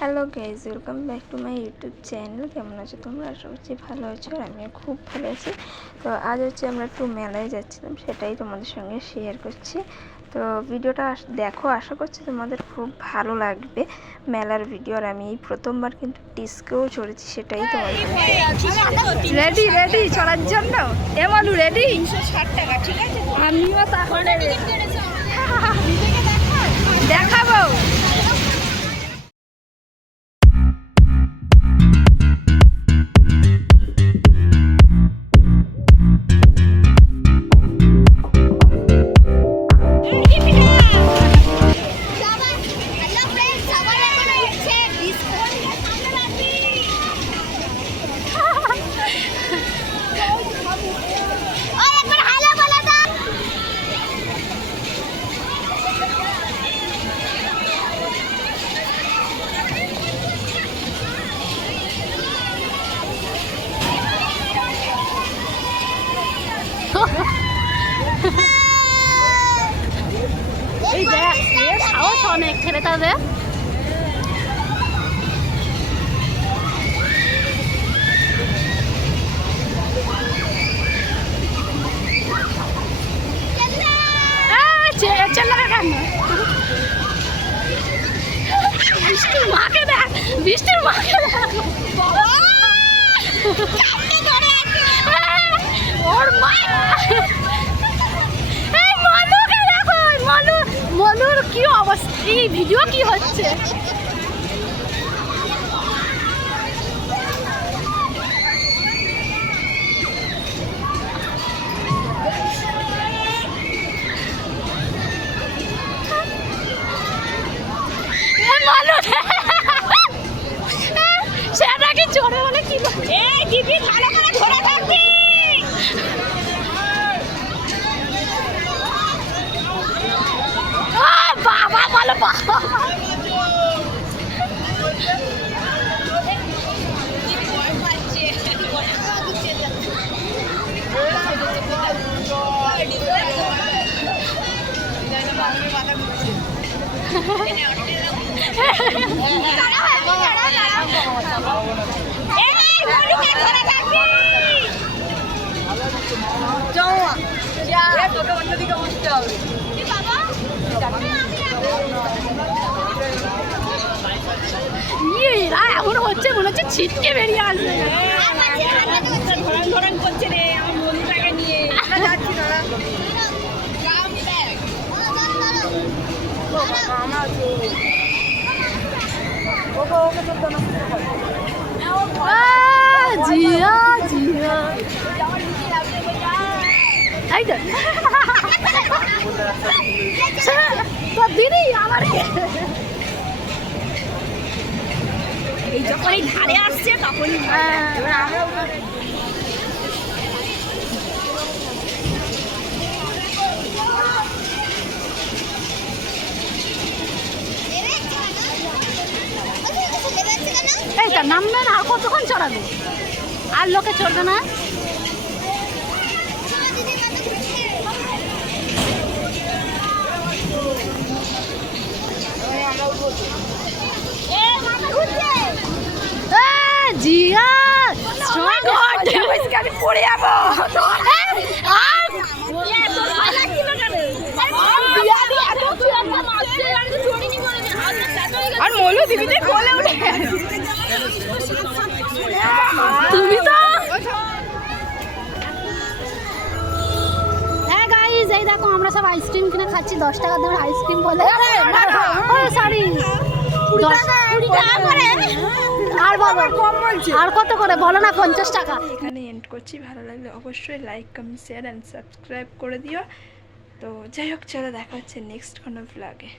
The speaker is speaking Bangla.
Hello guys, welcome back to my YouTube channel. কেমন আছো তোমরা? আশা করছি ভালো আছো, আর আমিও খুব ভালো আছি। তো আজ আমরা একটু মেলায় যাচ্ছিলাম, সেটাই তোমাদের সঙ্গে শেয়ার করছি। তো ভিডিওটা দেখো, আশা করছি তোমাদের খুব ভালো লাগবে মেলার ভিডিও। আর আমি এই প্রথমবার কিন্তু ডিস্কেও চড়েছি, সেটাই তোমাদের রেডি রেডি চড়ার জন্য। এমনু রেডি 160 টাকা, ঠিক আছে? আমিও তাহলে দেখাবো। এই দেখ, সাহস অনেক ছেলেটাদের। বৃষ্টির মাকে দেখ, বৃষ্টির মাকে দেখ, ওর মা। মনুর কি অবস্থা, এই ভিডিও কি হচ্ছে? সেটা কি চড়ে বলে কি? এই দিদি ভালো করে ধরে থাকবি। বাবা বলো, বাবা অন্যদিকে বসতে হবে। এখনো হচ্ছে, মনে হচ্ছে ছিটকে বেরিয়ে আসবে। ধরান করছে রে আমার বন্ধুটাকে নিয়ে। যাচ্ছি দাঁড়া। জিয়া জিয়া তোর দিদি আমার এই যখন এই ধারে আসছে তখনই এইটা নামবে না। আর কতক্ষণ চড়াবে? আর লোকে চড়বে না। জিয়া আমি পড়ে যাবো। আর মলু দিদিতে কোলে উঠে তুমি তো। হ্যাঁ গাইস, এই দেখো আমরা সব আইসক্রিম কিনে খাচ্ছি। 10 টাকা দেবে আইসক্রিম বলে। সরি, 10 টাকা করে। আর বলো আর কত করে বলো না? 50 টাকা। এখানে এন্ড করছি। ভালো লাগলে অবশ্যই like, comment, share and subscribe করে দিও। তো যাই হোক, চলো দেখা হচ্ছে নেক্সট কোনো ব্লগে।